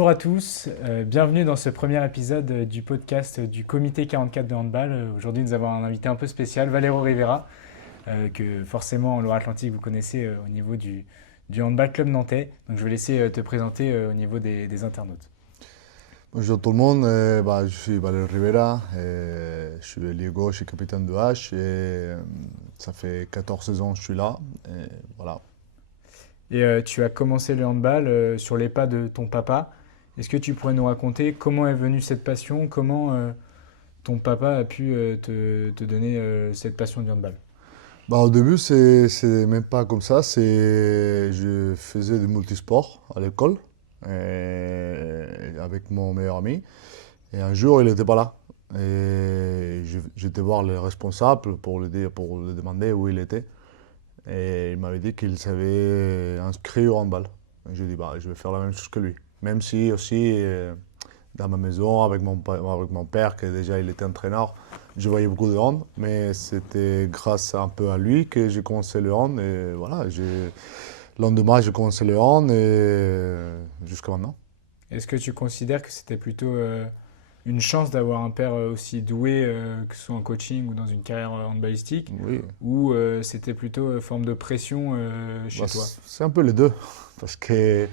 Bonjour à tous, bienvenue dans ce premier épisode du podcast du Comité 44 de handball. Aujourd'hui, nous avons un invité un peu spécial, Valero Rivera, que forcément en Loire-Atlantique vous connaissez au niveau du handball club nantais. Donc je vais laisser te présenter au niveau des internautes. Bonjour tout le monde, je suis Valère Rivera, je suis ailier gauche et capitaine de H ça fait 14 saisons que je suis là. Et voilà. Et tu as commencé le handball sur les pas de ton papa. Est-ce que tu pourrais nous raconter comment est venue cette passion, comment ton papa a pu te donner cette passion du handball? Au début, c'est même pas comme ça, je faisais du multisport à l'école avec mon meilleur ami. Et un jour, il n'était pas là. Et j'étais voir le responsable pour pour lui demander où il était. Et il m'avait dit qu'il s'avait inscrit au handball. Et j'ai dit, je vais faire la même chose que lui. Même si aussi, dans ma maison, avec mon père, qui déjà il était entraîneur, je voyais beaucoup de hand. Mais c'était grâce un peu à lui que j'ai commencé le hand. Et voilà, le lendemain, j'ai commencé le hand jusqu'à maintenant. Est-ce que tu considères que c'était plutôt une chance d'avoir un père aussi doué, que ce soit en coaching ou dans une carrière handballistique, Oui, ou c'était plutôt forme de pression chez toi? c'est un peu les deux. Parce que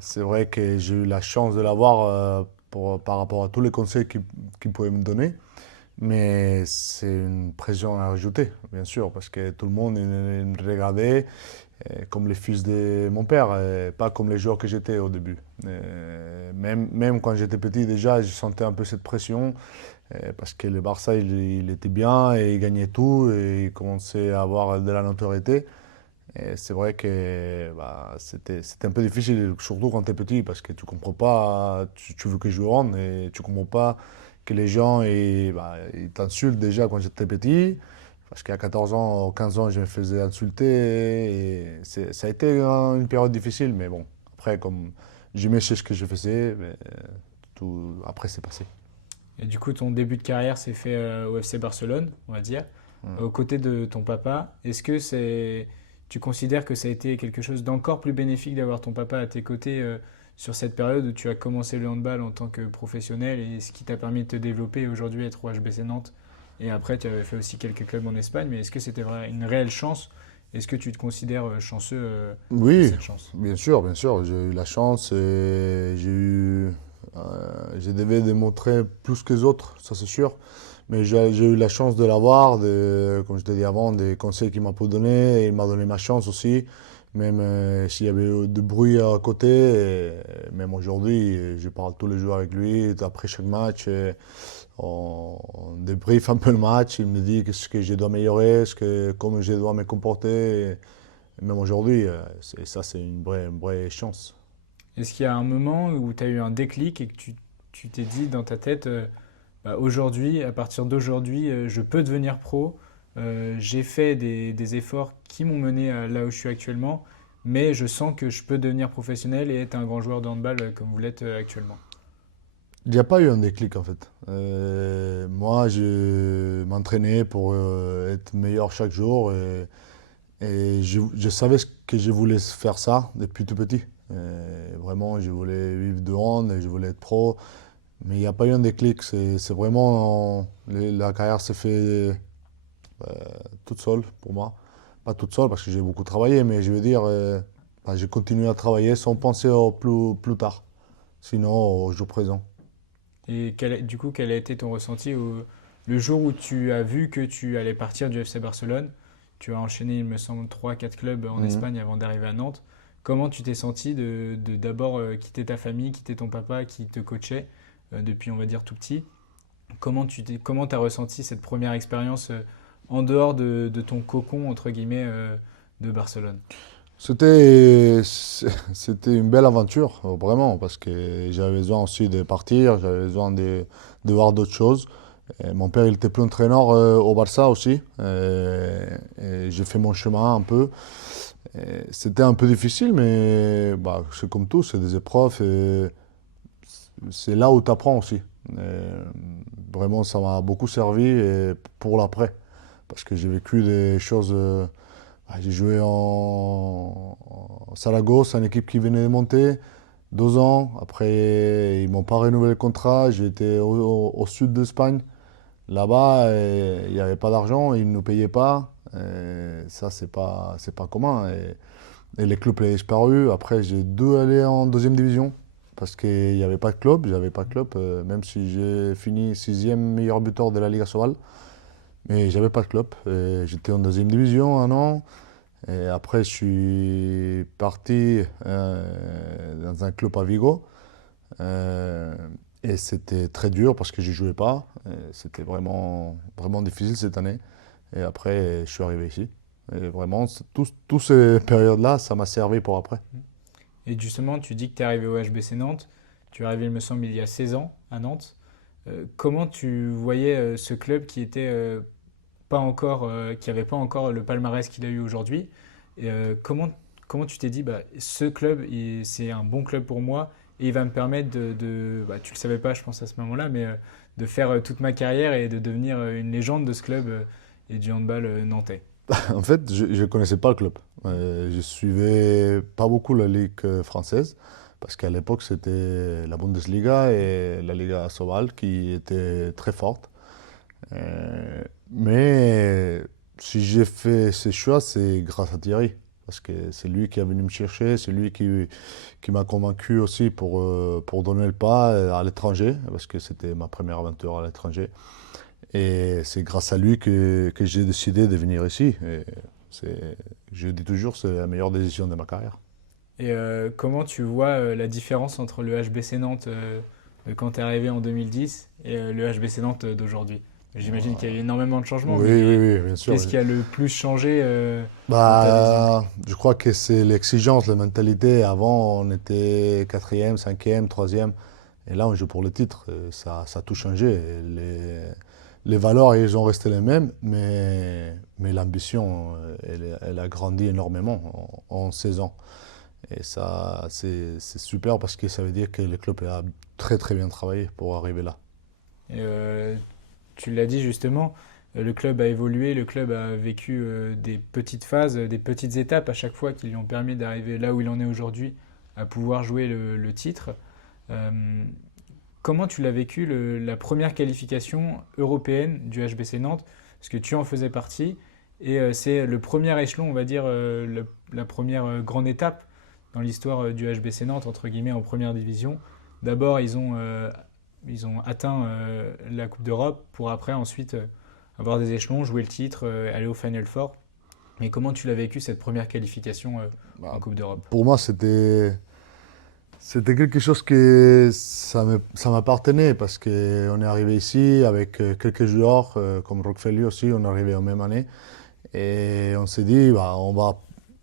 c'est vrai que j'ai eu la chance de l'avoir par rapport à tous les conseils qu'il pouvait me donner. Mais c'est une pression à rajouter, bien sûr, parce que tout le monde il me regardait comme les fils de mon père, pas comme les joueurs que j'étais au début. Même quand j'étais petit, déjà, je sentais un peu cette pression, parce que le Barça, il était bien et il gagnait tout et il commençait à avoir de la notoriété. Et c'est vrai que c'était un peu difficile, surtout quand tu es petit, parce que tu comprends pas, tu veux que je joue en et tu comprends pas que les gens ils t'insultent déjà quand j'étais petit, parce qu'à 14 ans, 15 ans, je me faisais insulter. Ça a été une période difficile, mais bon, après, comme j'aimais ce que je faisais, mais, après c'est passé. Et du coup, ton début de carrière s'est fait au FC Barcelone, on va dire, Mm. aux côtés de ton papa. Est-ce que tu considères que ça a été quelque chose d'encore plus bénéfique d'avoir ton papa à tes côtés sur cette période où tu as commencé le handball en tant que professionnel et ce qui t'a permis de te développer et aujourd'hui être au HBC Nantes? Et après, tu avais fait aussi quelques clubs en Espagne, mais est-ce que c'était une réelle chance? Est-ce que tu te considères chanceux de Oui, cette chance? bien sûr, j'ai eu la chance et je devais démontrer plus que les autres, ça c'est sûr. Mais j'ai eu la chance de l'avoir, comme je t'ai dit avant, des conseils qu'il m'a pu donner, et il m'a donné ma chance aussi. Même s'il y avait eu du bruit à côté, même aujourd'hui, je parle tous les jours avec lui, après chaque match, on débriefe un peu le match, il me dit ce que je dois améliorer, comment je dois me comporter. Et même aujourd'hui, ça c'est une vraie chance. Est-ce qu'il y a un moment où tu as eu un déclic et que tu t'es dit dans ta tête, bah, aujourd'hui, à partir d'aujourd'hui, je peux devenir pro, j'ai fait des efforts qui m'ont mené à là où je suis actuellement, mais je sens que je peux devenir professionnel et être un grand joueur de handball comme vous l'êtes actuellement. Il n'y a pas eu un déclic en fait. Moi, je m'entraînais pour être meilleur chaque jour et je savais que je voulais faire ça depuis tout petit. Vraiment, je voulais vivre de hand et je voulais être pro. Mais il n'y a pas eu un déclic. C'est vraiment. La carrière s'est fait toute seule pour moi. Pas toute seule parce que j'ai beaucoup travaillé, mais je veux dire, j'ai continué à travailler sans penser au plus tard. Sinon, au jour présent. Et du coup, quel a été ton ressenti le jour où tu as vu que tu allais partir du FC Barcelone? Tu as enchaîné, il me semble, trois quatre clubs en Mhm. Espagne avant d'arriver à Nantes. Comment tu t'es senti de d'abord quitter ta famille, quitter ton papa qui te coachait depuis, on va dire, tout petit? Comment t'as ressenti cette première expérience en dehors de ton cocon, entre guillemets, de Barcelone? C'était une belle aventure, vraiment, parce que j'avais besoin aussi de partir, j'avais besoin de voir d'autres choses. Et mon père, il était plus entraîneur au Barça aussi. Et j'ai fait mon chemin un peu. C'était un peu difficile, mais c'est comme tout, c'est des épreuves et c'est là où tu apprends aussi. Et vraiment, ça m'a beaucoup servi pour l'après, parce que j'ai vécu des choses. J'ai joué en Saragosse, une équipe qui venait de monter. 2 ans. Après, ils m'ont pas renouvelé le contrat. J'étais au sud d'Espagne. Là-bas, il n'y avait pas d'argent, ils ne nous payaient pas. Ça, c'est pas commun. Et les clubs ont disparu. Après, j'ai dû aller en deuxième division parce qu'il n'y avait pas de club. J'avais pas de club, même si j'ai fini sixième meilleur buteur de la Liga Sobal. Mais j'avais pas de club. Et j'étais en deuxième division 1 an. Et après, je suis parti dans un club à Vigo. Euh, et c'était très dur parce que je jouais pas. Et c'était vraiment, vraiment difficile cette année. Et après, je suis arrivé ici. Et vraiment, toutes ces périodes-là, ça m'a servi pour après. Et justement, tu dis que tu es arrivé au HBC Nantes. Tu es arrivé, il me semble, il y a 16 ans à Nantes. Comment tu voyais ce club qui était pas encore, qui avait pas encore le palmarès qu'il a eu aujourd'hui? Et comment tu t'es dit, bah, ce club, c'est un bon club pour moi et il va me permettre bah, tu le savais pas, je pense à ce moment-là, mais de faire toute ma carrière et de devenir une légende de ce club et du handball nantais. En fait, je ne connaissais pas le club. Je suivais pas beaucoup la Ligue française parce qu'à l'époque, c'était la Bundesliga et la Liga Sobal qui étaient très fortes. Mais si j'ai fait ces choix, c'est grâce à Thierry. Parce que c'est lui qui est venu me chercher, c'est lui qui m'a convaincu aussi pour donner le pas à l'étranger, parce que c'était ma première aventure à l'étranger. Et c'est grâce à lui que j'ai décidé de venir ici. Et je dis toujours, c'est la meilleure décision de ma carrière. Et comment tu vois la différence entre le HBC Nantes de quand tu es arrivé en 2010 et le HBC Nantes d'aujourd'hui? J'imagine qu'il y a eu énormément de changements, Oui, oui, mais oui, bien sûr. qu'est-ce qui a le plus changé dans ta vision? Je crois que c'est l'exigence, la mentalité. Avant, on était quatrième, cinquième, troisième. Et là, on joue pour le titre. Ça a tout changé. Et les valeurs, elles ont resté les mêmes, mais l'ambition, elle a grandi énormément en 16 ans. Et ça, c'est super parce que ça veut dire que le club a très très bien travaillé pour arriver là. Et, tu l'as dit justement, le club a évolué, le club a vécu des petites phases, des petites étapes à chaque fois qui lui ont permis d'arriver là où il en est aujourd'hui, à pouvoir jouer le titre. Euh, Comment tu l'as vécu la première qualification européenne du HBC Nantes? Parce que tu en faisais partie et c'est le premier échelon, on va dire, la première grande étape dans l'histoire du HBC Nantes, entre guillemets, en première division. D'abord, ils ont atteint la Coupe d'Europe pour après ensuite avoir des échelons, jouer le titre, aller au Final Four. Mais comment tu l'as vécu cette première qualification en Bah, Coupe d'Europe? pour moi, c'était quelque chose que ça m'appartenait parce qu'on est arrivé ici avec quelques joueurs comme Rockefeller aussi, on est arrivé en même année. Et on s'est dit, bah, on va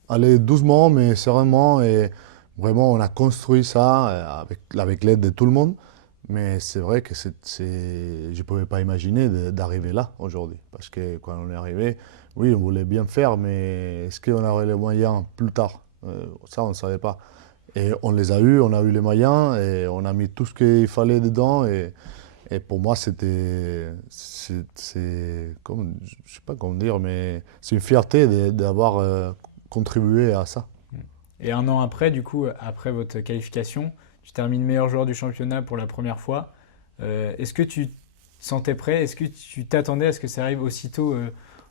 aller doucement mais sereinement. Et vraiment, on a construit ça avec l'aide de tout le monde. Mais c'est vrai que je ne pouvais pas imaginer d'arriver là aujourd'hui. Parce que quand on est arrivé, oui, on voulait bien faire, mais est-ce qu'on aurait les moyens plus tard? Ça, on ne savait pas. Et on les a eus, on a eu les moyens et on a mis tout ce qu'il fallait dedans. Et pour moi, comme, je sais pas comment dire, mais c'est une fierté d'avoir contribué à ça. Et un an après, du coup, après votre qualification, tu termines meilleur joueur du championnat pour la première fois. Est-ce que tu te sentais prêt? Est-ce que tu t'attendais à ce que ça arrive aussitôt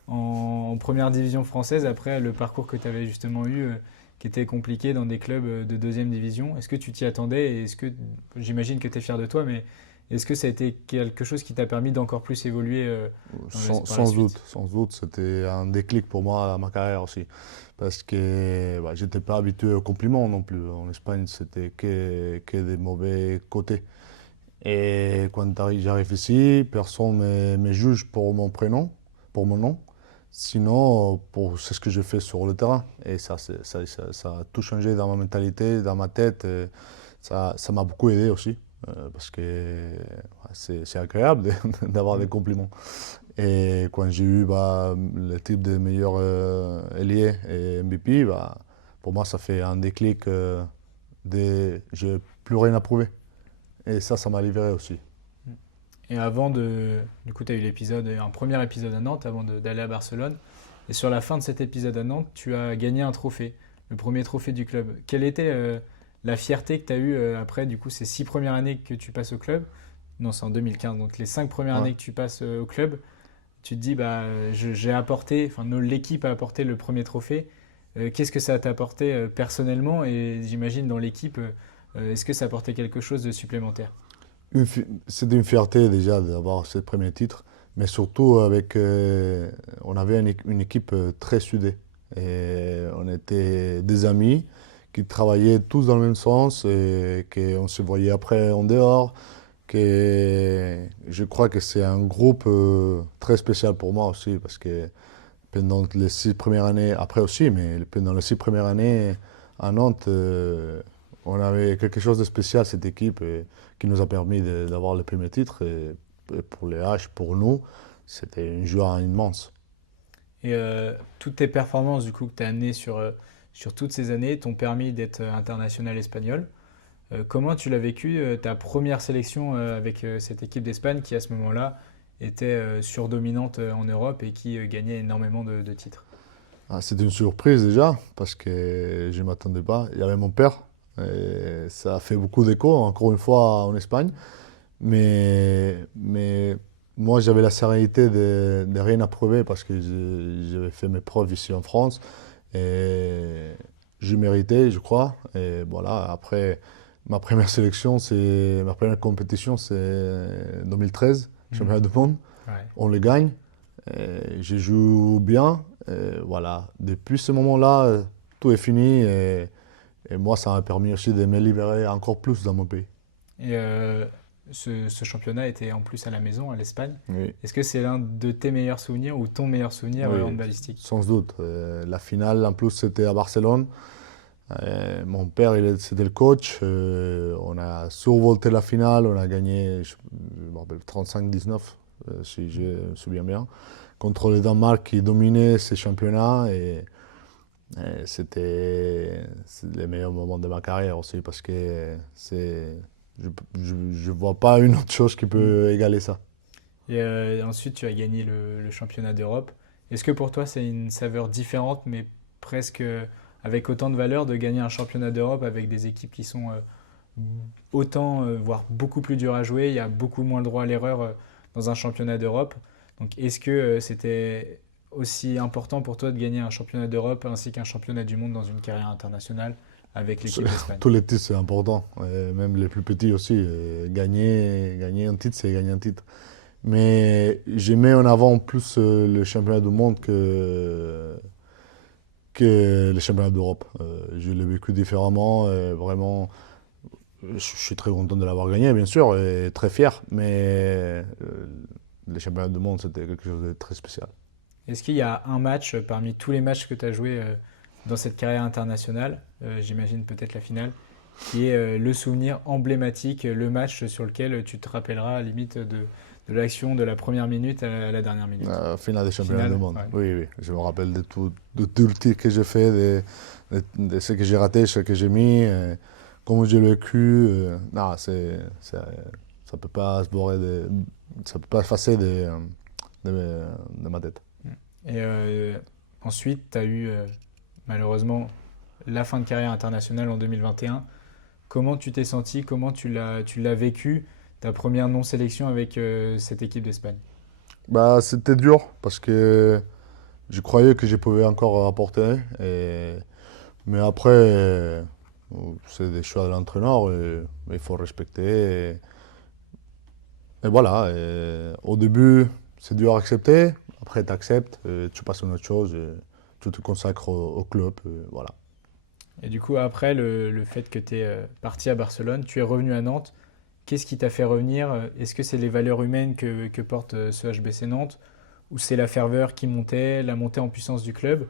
en première division française après le parcours que tu avais justement eu, qui était compliqué dans des clubs de deuxième division? Est-ce que tu t'y attendais et est-ce que, j'imagine que tu es fier de toi, mais est-ce que ça a été quelque chose qui t'a permis d'encore plus évoluer par la Sans suite? doute, sans doute, c'était un déclic pour moi à ma carrière aussi. Parce que bah, j'étais pas habitué aux compliments non plus. En Espagne, c'était que des mauvais côtés. Et quand j'arrive ici, personne ne me juge pour mon prénom, pour mon nom. Sinon, c'est ce que je fais sur le terrain. Et ça a tout changé dans ma mentalité, dans ma tête. Et ça m'a beaucoup aidé aussi. Parce que c'est agréable d'avoir des Mm. compliments. Et quand j'ai eu bah, le titre de meilleur ailier et MVP, bah, pour moi, ça fait un déclic j'ai plus rien à prouver. Et ça m'a libéré aussi. Et du coup, tu as eu un premier épisode à Nantes avant d'aller à Barcelone. Et sur la fin de cet épisode à Nantes, tu as gagné un trophée, le premier trophée du club. Quelle était la fierté que tu as eue après, du coup, ces 6 premières années que tu passes au club. Non, c'est en 2015. Donc les 5 premières années Ouais. que tu passes au club, tu te dis, bah, j'ai apporté, enfin, l'équipe a apporté le premier trophée. Qu'est-ce que ça t'a apporté personnellement? Et j'imagine dans l'équipe, est-ce que ça a apporté quelque chose de supplémentaire? C'était une fierté déjà d'avoir ce premier titre, mais surtout on avait une équipe très soudée. Et on était des amis qui travaillaient tous dans le même sens et qu'on se voyait après en dehors. Je crois que c'est un groupe très spécial pour moi aussi parce que pendant les 6 premières années, après aussi, mais pendant les 6 premières années à Nantes, on avait quelque chose de spécial, cette équipe, qui nous a permis d'avoir le premier titre. Et pour les H, pour nous, c'était une joie immense. Et toutes tes performances du coup que tu as amenées sur toutes ces années t'ont permis d'être international espagnol. Comment tu l'as vécu ta première sélection avec cette équipe d'Espagne qui à ce moment-là était surdominante en Europe et qui gagnait énormément de titres? Ah, c'était une surprise déjà, parce que je ne m'attendais pas. Il y avait mon père, et ça a fait beaucoup d'écho, encore une fois, en Espagne. Mais moi, j'avais la sérénité de rien approuver parce que j'avais fait mes preuves ici en France. Et je méritais, je crois. Et voilà, après, ma première compétition, c'est 2013, Mhm. championnat du monde. Ouais. On le gagne. Je joue bien. Et voilà, depuis ce moment-là, tout est fini. Et moi, ça m'a permis aussi de me libérer encore plus dans mon pays. Et ce championnat était en plus à la maison, à l'Espagne. Oui. Est-ce que c'est l'un de tes meilleurs souvenirs ou ton meilleur souvenir Oui, handballistique? sans doute. La finale, en plus, c'était à Barcelone. Mon père, c'était le coach. On a survolté la finale. On a gagné, je me rappelle, 35-19, si je me souviens bien, contre le Danemark qui dominait ces championnats. Et c'est les meilleurs moments de ma carrière aussi parce que je vois pas une autre chose qui Mm. peut égaler ça. Et ensuite, tu as gagné le championnat d'Europe. Est-ce que pour toi, c'est une saveur différente, mais presque avec autant de valeur de gagner un championnat d'Europe avec des équipes qui sont autant, voire beaucoup plus dures à jouer? Il y a beaucoup moins le droit à l'erreur dans un championnat d'Europe. Donc, est-ce que c'était aussi important pour toi de gagner un championnat d'Europe ainsi qu'un championnat du monde dans une carrière internationale avec l'équipe d'Espagne? Tous les titres, c'est important. Même les plus petits aussi. Gagner un titre, c'est gagner un titre. Mais j'ai mis en avant plus le championnat du monde que les championnats d'Europe. Je l'ai vécu différemment. Vraiment, je suis très content de l'avoir gagné, bien sûr, et très fier. Mais les championnats du monde, c'était quelque chose de très spécial. Est-ce qu'il y a un match parmi tous les matchs que tu as joué dans cette carrière internationale, j'imagine peut-être la finale, qui est le souvenir emblématique, le match sur lequel tu te rappelleras à la limite de l'action de la première minute à la dernière minute? Finale des championnats du Finale, monde. ouais. Oui, oui. Je me rappelle de tout le tir que j'ai fait, de ce que j'ai raté, ce que j'ai mis, comment j'ai vécu. Non, ça peut pas se borrer ça peut pas effacer de ma tête. Et ensuite, tu as eu malheureusement la fin de carrière internationale en 2021. Comment tu t'es senti? Comment tu l'as vécu, ta première non-sélection avec cette équipe d'Espagne? Bah, c'était dur parce que je croyais que je pouvais encore apporter. Mais après, c'est des choix de l'entraîneur et il faut respecter. Et voilà. Au début, c'est dur à accepter. Après, tu acceptes, tu passes à une autre chose, et tu te consacres au club. Voilà. Et du coup, après le fait que tu es parti à Barcelone, tu es revenu à Nantes. Qu'est-ce qui t'a fait revenir? Est-ce que c'est les valeurs humaines que porte ce HBC Nantes? Ou c'est la ferveur qui montait, la montée en puissance du club?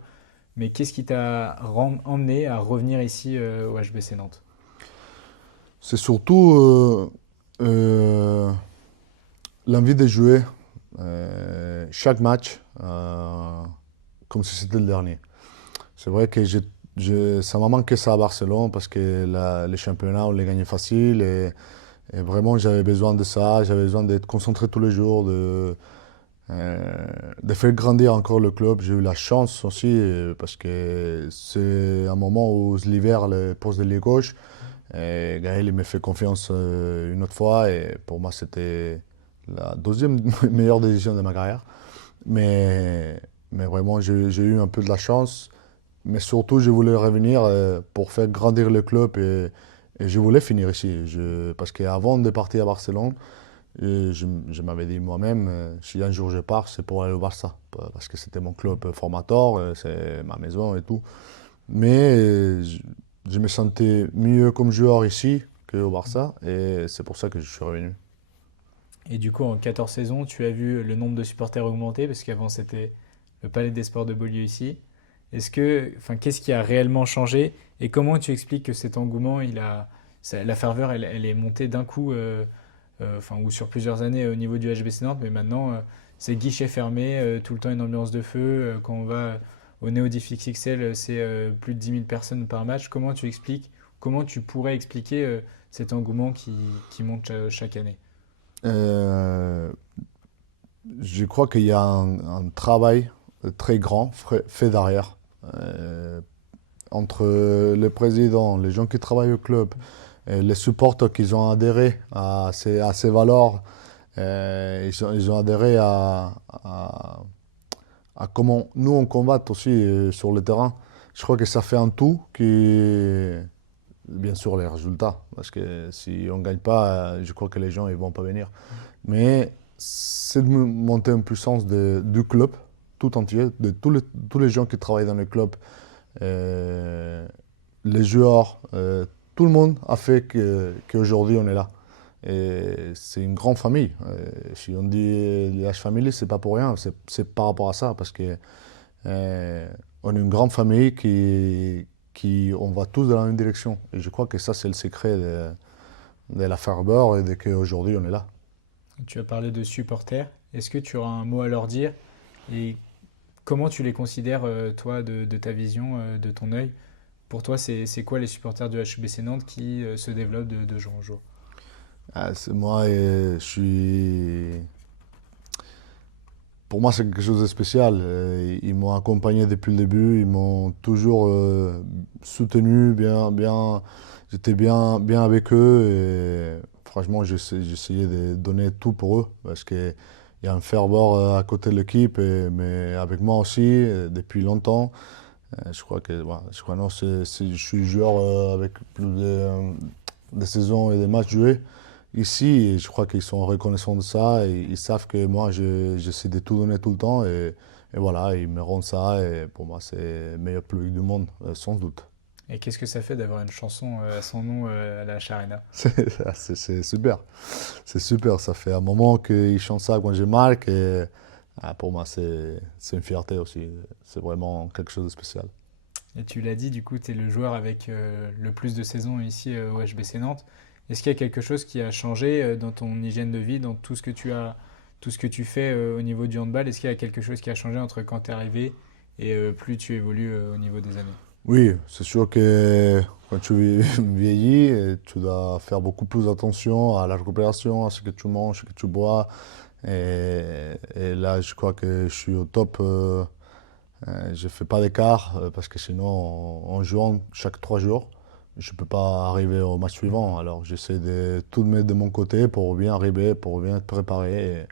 Mais qu'est-ce qui t'a emmené à revenir ici au HBC Nantes? C'est surtout euh, l'envie de jouer chaque match comme si c'était le dernier. C'est vrai que ça m'a manqué ça à Barcelone parce que les championnats, on les gagnait facile et vraiment j'avais besoin de ça. J'avais besoin d'être concentré tous les jours, de faire grandir encore le club. J'ai eu la chance aussi parce que c'est un moment où l'hiver, le poste de l'aile gauche, Et Gaël, il m'a fait confiance une autre fois et pour moi, c'était la deuxième meilleure décision de ma carrière. Mais, mais vraiment, j'ai eu un peu de la chance. Mais surtout, je voulais revenir pour faire grandir le club et je voulais finir ici. Parce qu'avant de partir à Barcelone, je m'avais dit moi-même, si un jour je pars, c'est pour aller au Barça. Parce que c'était mon club formateur, c'est ma maison et tout. Mais je me sentais mieux comme joueur ici qu'au Barça et c'est pour ça que je suis revenu. Et du coup, en 14 saisons, tu as vu le nombre de supporters augmenter, parce qu'avant c'était le Palais des Sports de Beaulieu ici. Enfin, qu'est-ce qui a réellement changé et comment tu expliques que cet engouement, la ferveur, elle est montée d'un coup, enfin, ou sur plusieurs années au niveau du HBC Nantes, mais maintenant c'est guichet fermé, tout le temps une ambiance de feu. Quand on va au Néo-Diffix XL, c'est plus de 10 000 personnes par match. Comment tu pourrais expliquer cet engouement qui monte chaque année? Euh, je crois qu'il y a un travail très grand fait derrière euh, entre le président, les gens qui travaillent au club, et les supporters qui ont adhéré à ces valeurs. Ils ont adhéré à comment nous on combat aussi sur le terrain. Je crois que ça fait un tout qui, bien sûr, les résultats. Parce que si on ne gagne pas, je crois que les gens ne vont pas venir. Mais c'est de monter en puissance du club tout entier, de tous les gens qui travaillent dans le club, euh, les joueurs, tout le monde a fait qu'aujourd'hui on est là. Et c'est une grande famille. Si on dit l'âge famille, c'est pas pour rien, c'est par rapport à ça, parce que on est une grande famille on va tous dans la même direction. Et je crois que ça, c'est le secret de la ferveur et de qu'aujourd'hui on est là. Tu as parlé de supporters. Est-ce que tu auras un mot à leur dire et comment tu les considères, toi, de ta vision, de ton œil? Pour toi, c'est quoi les supporters du HBC Nantes qui se développent de jour en jour? Moi, je suis. Pour moi, c'est quelque chose de spécial. Ils m'ont accompagné depuis le début, ils m'ont toujours soutenu, j'étais bien avec eux et franchement, j'essayais de donner tout pour eux parce qu'il y a un ferveur à côté de l'équipe, mais avec moi aussi depuis longtemps. Je crois que, ouais, je crois non, je suis joueur avec plus de saisons et de matchs joués ici et je crois qu'ils sont reconnaissants de ça et ils savent que moi j'essaie de tout donner tout le temps et voilà, ils me rendent ça et pour moi c'est le meilleur public du monde, sans doute. Et qu'est-ce que ça fait d'avoir une chanson à son nom à la Charena? C'est super, c'est super, ça fait un moment qu'ils chantent ça quand je marque et pour moi c'est une fierté aussi, c'est vraiment quelque chose de spécial. Et tu l'as dit, du coup, tu es le joueur avec le plus de saisons ici au HBC Nantes. Est-ce qu'il y a quelque chose qui a changé dans ton hygiène de vie, dans tout ce que tu fais au niveau du handball? Est-ce qu'il y a quelque chose qui a changé entre quand tu es arrivé et plus tu évolues au niveau des années? Oui, c'est sûr que quand tu vieillis, tu dois faire beaucoup plus attention à la récupération, à ce que tu manges, ce que tu bois. Et là, je crois que je suis au top. Je ne fais pas d'écart parce que sinon, en jouant chaque 3 jours, je ne peux pas arriver au match suivant. Alors, j'essaie de tout mettre de mon côté pour bien arriver, pour bien être préparé.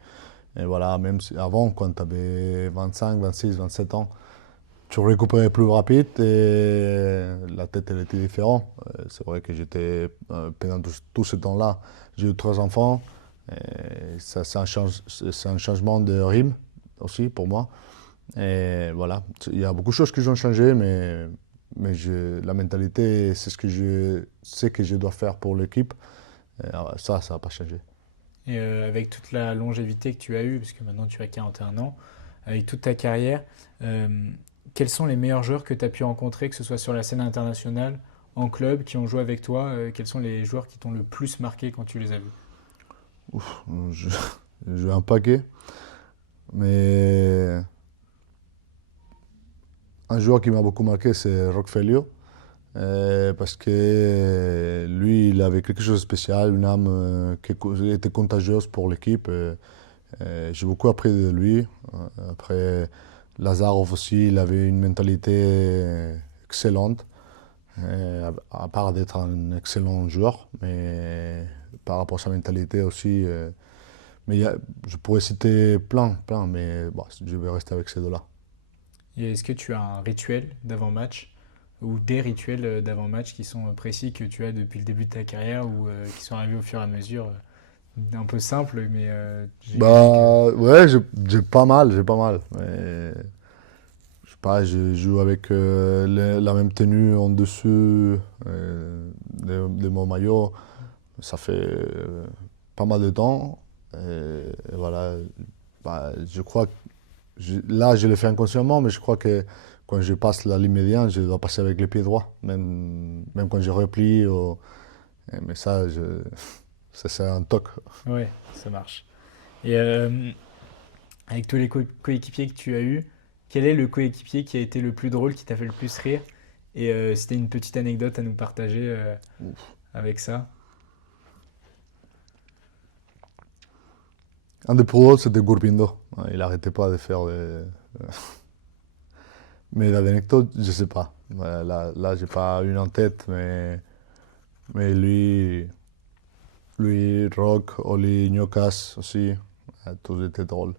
Et voilà, même avant, quand tu avais 25, 26, 27 ans, tu récupérais plus rapide et la tête elle était différente. C'est vrai que j'étais, pendant tout ce temps-là, j'ai eu 3 enfants. Et ça, c'est un changement de rythme aussi pour moi. Et voilà, il y a beaucoup de choses qui ont changé, mais la mentalité, c'est ce que je sais que je dois faire pour l'équipe. Et, ça n'a pas changé. Et avec toute la longévité que tu as eue, parce que maintenant tu as 41 ans, avec toute ta carrière, euh, quels sont les meilleurs joueurs que tu as pu rencontrer, que ce soit sur la scène internationale, en club, qui ont joué avec toi? Quels sont les joueurs qui t'ont le plus marqué quand tu les as vus? Ouf, je, j'ai un paquet, mais un joueur qui m'a beaucoup marqué, c'est Roquefellio. Parce que lui, il avait quelque chose de spécial, une âme qui était contagieuse pour l'équipe. J'ai beaucoup appris de lui. Après, Lazarov aussi, il avait une mentalité excellente. À part d'être un excellent joueur, mais par rapport à sa mentalité aussi. Mais je pourrais citer plein, mais bon, je vais rester avec ces deux-là. Et est-ce que tu as un rituel d'avant-match ou des rituels d'avant-match qui sont précis que tu as depuis le début de ta carrière ou qui sont arrivés au fur et à mesure un peu simple, mais j'imagine que... Bah ouais, j'ai pas mal. Mais, je sais pas, je joue avec la même tenue en dessus de mon maillot. Ça fait pas mal de temps. Et voilà, bah, je crois que là, je le fais inconsciemment, mais je crois que quand je passe la ligne médiane, je dois passer avec le pied droit, même quand je replie. Mais ça, ça c'est un toc. Ouais, ça marche. Et avec tous les coéquipiers que tu as eus, quel est le coéquipier qui a été le plus drôle, qui t'a fait le plus rire? Et si tu as une petite anecdote à nous partager avec ça. Un des plus drôles, c'était Gurbindo. Il arrêtait pas de faire des... Mais l'anecdote, je sais pas. Là, j'ai pas une en tête, mais lui, Rock, Oli, Ñocas aussi, tous étaient drôles.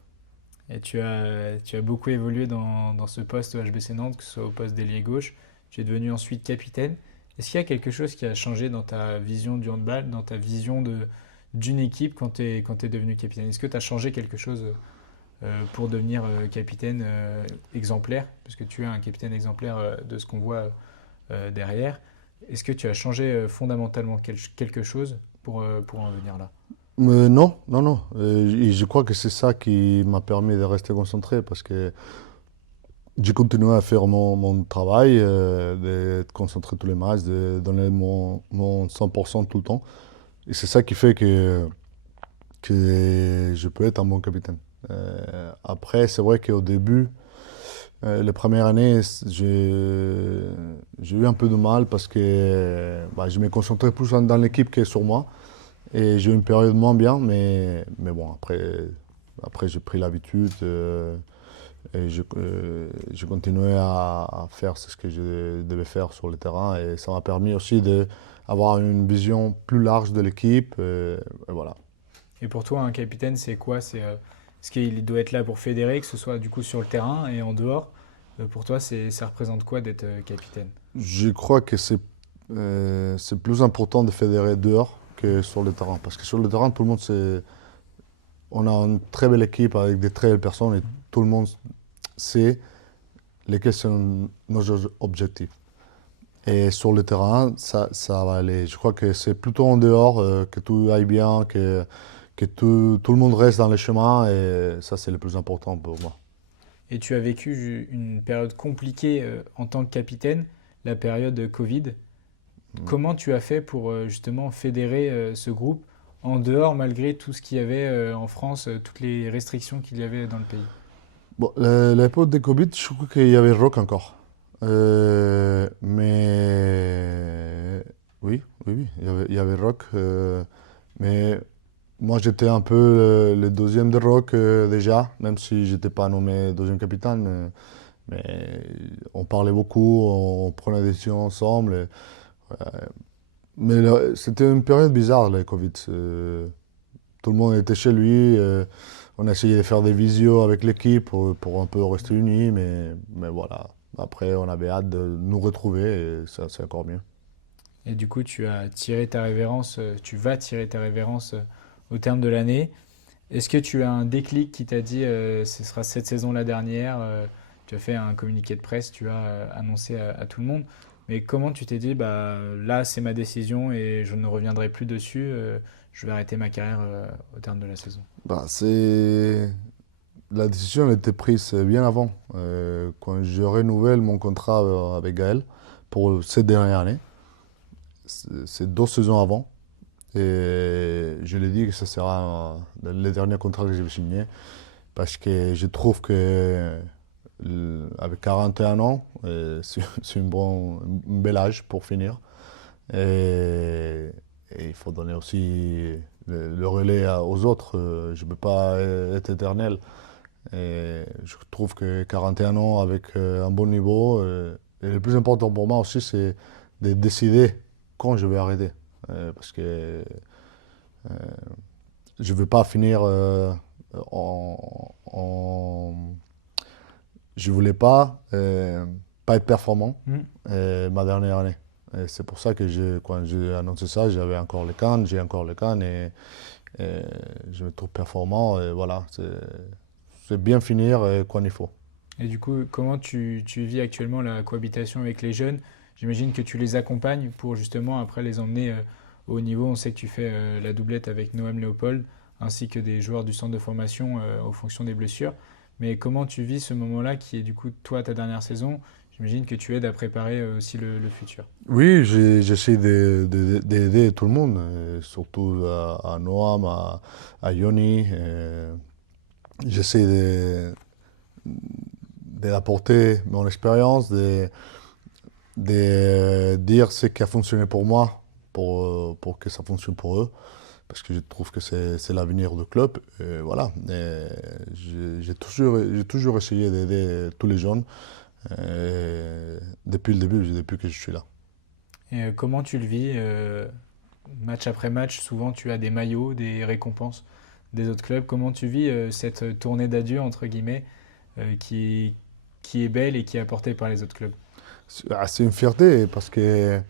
Et tu as beaucoup évolué dans ce poste au HBC Nantes, que ce soit au poste d'ailier gauche. Tu es devenu ensuite capitaine. Est-ce qu'il y a quelque chose qui a changé dans ta vision du handball, dans ta vision d'une équipe quand tu es devenu capitaine? Est-ce que tu as changé quelque chose pour devenir capitaine exemplaire? Parce que tu es un capitaine exemplaire de ce qu'on voit derrière. Est-ce que tu as changé fondamentalement quelque chose pour en venir là? Non, non, non. Et je crois que c'est ça qui m'a permis de rester concentré parce que j'ai continué à faire mon travail, d'être concentré tous les matchs, de donner mon 100% tout le temps. Et c'est ça qui fait que je peux être un bon capitaine. Après, c'est vrai qu'au début, les premières années, j'ai eu un peu de mal parce que bah, je me concentrais plus dans l'équipe que sur moi. Et j'ai eu une période moins bien, mais bon, après j'ai pris l'habitude et j'ai continué à faire ce que je devais faire sur le terrain. Et ça m'a permis aussi d'avoir une vision plus large de l'équipe. Et voilà. Et pour toi, un capitaine, c'est quoi? Est-ce qu'il doit être là pour fédérer, que ce soit du coup sur le terrain et en dehors? Pour toi, ça représente quoi d'être capitaine? Je crois que c'est plus important de fédérer dehors que sur le terrain. Parce que sur le terrain, tout le monde on a une très belle équipe avec des très belles personnes et tout le monde sait lesquels sont nos objectifs. Et sur le terrain, ça va aller. Je crois que c'est plutôt en dehors que tout aille bien, que tout le monde reste dans les chemins et ça, c'est le plus important pour moi. Et tu as vécu une période compliquée en tant que capitaine, la période Covid. Mm. Comment tu as fait pour justement fédérer ce groupe en dehors, malgré tout ce qu'il y avait en France, toutes les restrictions qu'il y avait dans le pays? Bon, l'époque de Covid, je crois qu'il y avait Rock encore. Mais oui, oui, oui, il y avait Rock. Mais moi, j'étais un peu le deuxième de Rock déjà, même si j'étais pas nommé deuxième capitaine. Mais on parlait beaucoup, on prenait des décisions ensemble. Mais c'était une période bizarre, le Covid. Tout le monde était chez lui. On a essayé de faire des visios avec l'équipe pour un peu rester unis, mais voilà. Après, on avait hâte de nous retrouver et ça, c'est encore mieux. Et du coup, tu vas tirer ta révérence au terme de l'année. Est-ce que tu as un déclic qui t'a dit ce sera cette saison la dernière? Tu as fait un communiqué de presse, tu as annoncé à tout le monde. Mais comment tu t'es dit bah là c'est ma décision et je ne reviendrai plus dessus, je vais arrêter ma carrière au terme de la saison? Bah, la décision elle était prise bien avant, quand je renouvelle mon contrat avec Gaël pour cette dernière année. C'est 2 saisons avant. Et je lui ai dit que ça sera le dernier contrat que je vais signer parce que je trouve que avec 41 ans, c'est un bel âge pour finir. Et, et il faut donner aussi le relais aux autres. Je ne peux pas être éternel. Et je trouve que 41 ans avec un bon niveau, et le plus important pour moi aussi, c'est de décider quand je vais arrêter. Parce que je ne veux pas finir en. Je ne voulais pas être performant Mm. ma dernière année. Et c'est pour ça que quand j'ai annoncé ça, j'avais encore les cannes, j'ai encore les cannes et je me trouve performant. Et voilà, c'est bien finir quand il faut. Et du coup, comment tu vis actuellement la cohabitation avec les jeunes? J'imagine que tu les accompagnes pour justement après les emmener au haut niveau. On sait que tu fais la doublette avec Noam Léopold, ainsi que des joueurs du centre de formation aux fonctions des blessures. Mais comment tu vis ce moment-là qui est du coup toi ta dernière saison? J'imagine que tu aides à préparer aussi le futur. Oui, j'essaie d'aider tout le monde, surtout à Noam, à Yoni. J'essaie d'apporter mon expérience, de dire ce qui a fonctionné pour moi, pour que ça fonctionne pour eux, parce que je trouve que c'est l'avenir du club. Et voilà. Et j'ai toujours essayé d'aider tous les jeunes depuis le début, depuis que je suis là. Et comment tu le vis match après match? Souvent tu as des maillots, des récompenses des autres clubs. Comment tu vis cette tournée d'adieu entre guillemets euh, qui, qui est belle et qui est apportée par les autres clubs? C'est une fierté parce que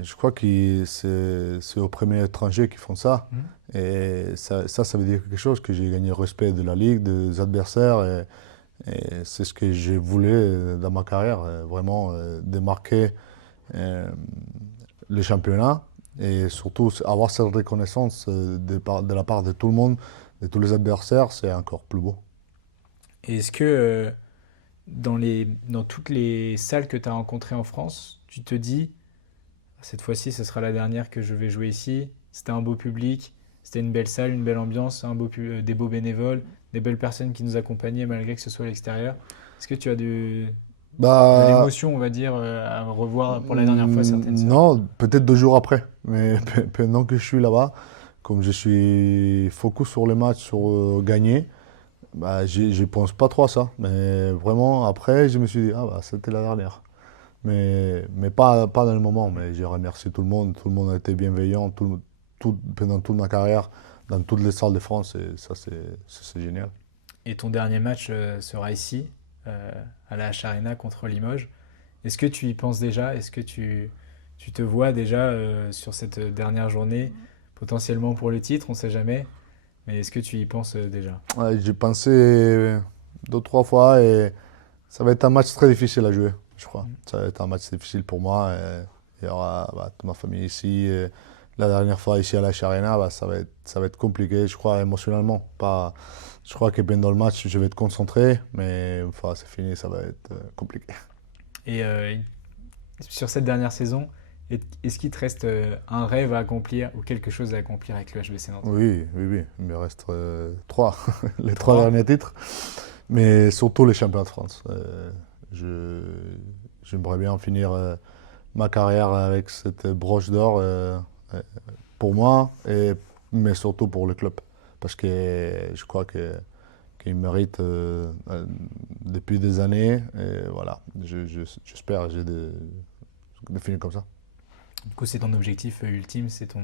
je crois que c'est aux premiers étrangers qui font ça. Mhm. Et ça veut dire quelque chose, que j'ai gagné le respect de la Ligue, des adversaires. Et c'est ce que j'ai voulu dans ma carrière, vraiment démarquer euh, le championnat et surtout avoir cette reconnaissance de la part de tout le monde, de tous les adversaires, c'est encore plus beau. Et est-ce que dans toutes les salles que tu as rencontrées en France, tu te dis, cette fois-ci, ce sera la dernière que je vais jouer ici. C'était un beau public, c'était une belle salle, une belle ambiance, des beaux bénévoles, des belles personnes qui nous accompagnaient malgré que ce soit à l'extérieur. Est-ce que tu as de Bah, l'émotion, on va dire, à revoir pour la dernière fois certaines salles? non, peut-être 2 jours après, mais pendant que je suis là-bas, comme je suis focus sur les matchs, sur gagner, bah, je pense pas trop à ça. Mais vraiment, après, je me suis dit, ah bah, c'était la dernière. Mais pas dans le moment. Mais j'ai remercié tout le monde. Tout le monde a été bienveillant pendant toute ma carrière, dans toutes les salles de France. Et ça, c'est génial. Et ton dernier match sera ici, euh, à la H-Arena contre Limoges. Est-ce que tu y penses déjà? Est-ce que tu te vois déjà sur cette dernière journée, potentiellement pour le titre, on ne sait jamais, mais est-ce que tu y penses déjà? Ouais, j'ai pensé 2, 3 fois et ça va être un match très difficile à jouer, je crois. Ça va être un match difficile pour moi. Et il y aura toute ma famille ici. Et la dernière fois ici à la Arena, bah, ça va être compliqué, je crois, émotionnellement. Pas, je crois que pendant le match, je vais être concentré, mais une fois c'est fini, ça va être compliqué. Et sur cette dernière saison, est-ce qu'il te reste un rêve à accomplir ou quelque chose à accomplir avec le HBC Nantes? Oui, oui, oui. Il me reste 3, les 3 Trois. derniers titres, mais surtout les championnats de France. Je, j'aimerais bien finir ma carrière avec cette broche d'or pour moi, mais surtout pour le club. Parce que je crois qu'il mérite depuis des années. Et voilà, j'espère de finir comme ça. Du coup, c'est ton objectif ultime, c'est ton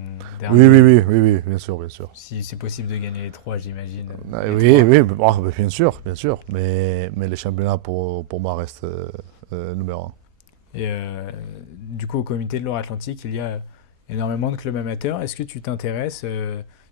Oui, oui, dernier. oui, oui, oui, bien sûr, bien sûr. Si c'est possible de gagner les trois, j'imagine. Les Oui, trois. oui, bien sûr, bien sûr. Mais les championnats pour moi restent numéro un. Et du coup, au comité de l'Or-Atlantique, il y a énormément de clubs amateurs. Est-ce que tu t'intéresses,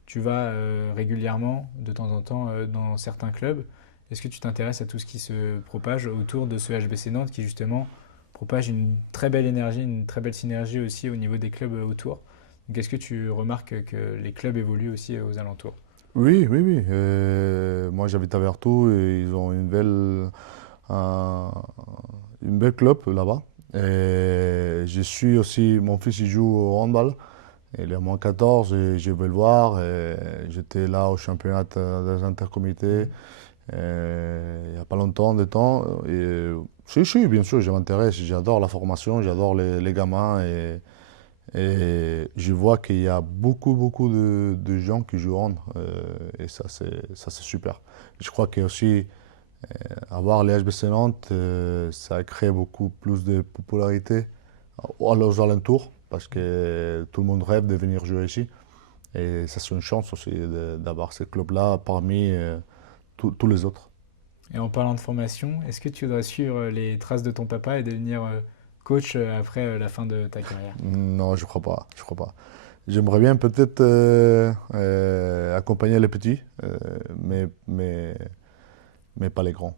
tu vas régulièrement, de temps en temps, dans certains clubs? Est-ce que tu t'intéresses à tout ce qui se propage autour de ce HBC Nantes qui, justement, propage une très belle énergie, une très belle synergie aussi au niveau des clubs autour? Donc, est-ce que tu remarques que les clubs évoluent aussi aux alentours? Oui, oui, oui. Moi, j'habite à Vertou et ils ont un- une belle club là-bas. Et je suis aussi, mon fils il joue au handball. Il est à moins 14 et je vais le voir. Et j'étais là au championnat des intercomités il n'y a pas longtemps, de temps. Et, si, bien sûr, je m'intéresse. J'adore la formation, j'adore les gamins. Et je vois qu'il y a beaucoup, beaucoup de gens qui jouent en. Et ça, c'est super. Je crois que aussi, avoir les HBC Nantes, ça crée beaucoup plus de popularité aux alentours, parce que tout le monde rêve de venir jouer ici. Et ça, c'est une chance aussi d'avoir ce club-là parmi tous les autres. Et en parlant de formation, est-ce que tu voudrais suivre les traces de ton papa et devenir coach après la fin de ta carrière? Non, je crois pas. Je crois pas. J'aimerais bien peut-être accompagner les petits, mais pas les grands.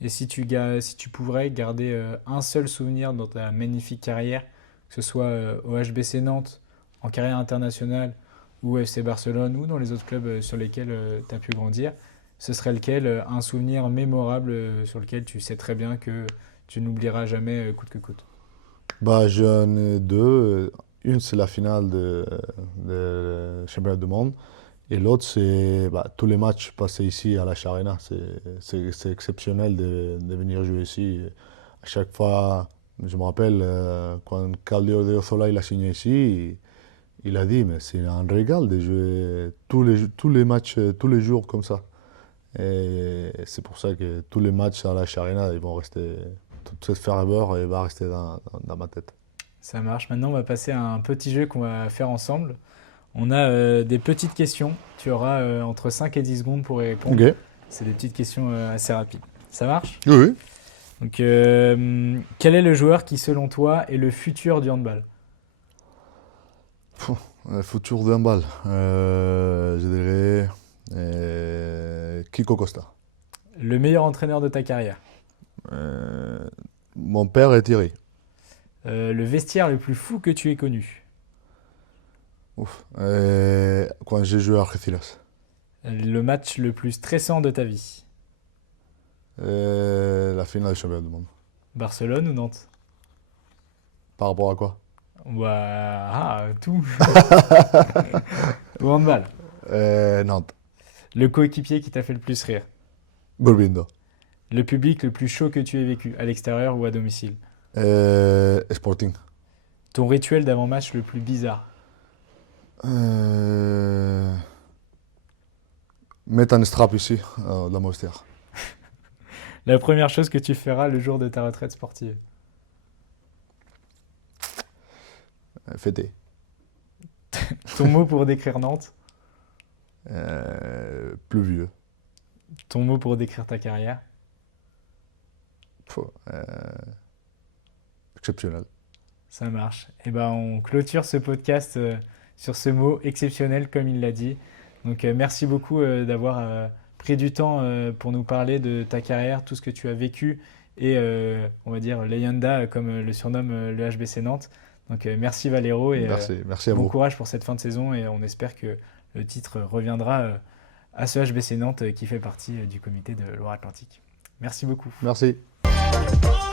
Et si tu pourrais garder un seul souvenir dans ta magnifique carrière, que ce soit au HBC Nantes, en carrière internationale, ou FC Barcelone, ou dans les autres clubs sur lesquels tu as pu grandir, ce serait lequel? Un souvenir mémorable sur lequel tu sais très bien que tu n'oublieras jamais coûte que coûte. Bah, j'en ai deux. Une, c'est la finale de championnat du monde. Et l'autre, c'est tous les matchs passés ici à la Arena. C'est exceptionnel de venir jouer ici. À chaque fois, je me rappelle, quand Claudio de Ozola il a signé ici, il a dit, mais c'est un régal de jouer tous les matchs, tous les jours comme ça. Et c'est pour ça que tous les matchs à la Arena, ils vont rester, toute cette ferveur elle va rester dans ma tête. Ça marche. Maintenant, on va passer à un petit jeu qu'on va faire ensemble. On a des petites questions. Tu auras entre 5 et 10 secondes pour y répondre. Ok. C'est des petites questions assez rapides. Ça marche? Oui, oui. Donc, quel est le joueur qui, selon toi, est le futur du handball? Le futur d'un bal. Je dirais Kiko Costa. Le meilleur entraîneur de ta carrière? Euh, Mon père est Thierry. Le vestiaire le plus fou que tu aies connu? Ouf. Quand j'ai joué à Algeciras. Le match le plus stressant de ta vie? La finale du championnat du monde. Barcelone ou Nantes? Par rapport à quoi? Tout. Au handball. Nantes. Le coéquipier qui t'a fait le plus rire? Gurbindo. Le public le plus chaud que tu aies vécu, à l'extérieur ou à domicile? Sporting. Ton rituel d'avant-match le plus bizarre? Mettre un strap ici, dans la Mostère. La première chose que tu feras le jour de ta retraite sportive? Fêter. Ton mot pour décrire Nantes? Pluvieux. Ton mot pour décrire ta carrière? Pff, exceptionnel. Ça marche. Et ben on clôture ce podcast sur ce mot exceptionnel comme il l'a dit. Donc merci beaucoup d'avoir pris du temps pour nous parler de ta carrière, tout ce que tu as vécu et on va dire Leyenda comme le surnomme le HBC Nantes. Donc merci Valero et Merci à bon vous. courage pour cette fin de saison et on espère que le titre reviendra à ce HBC Nantes qui fait partie du comité de Loire-Atlantique. Merci beaucoup. Merci.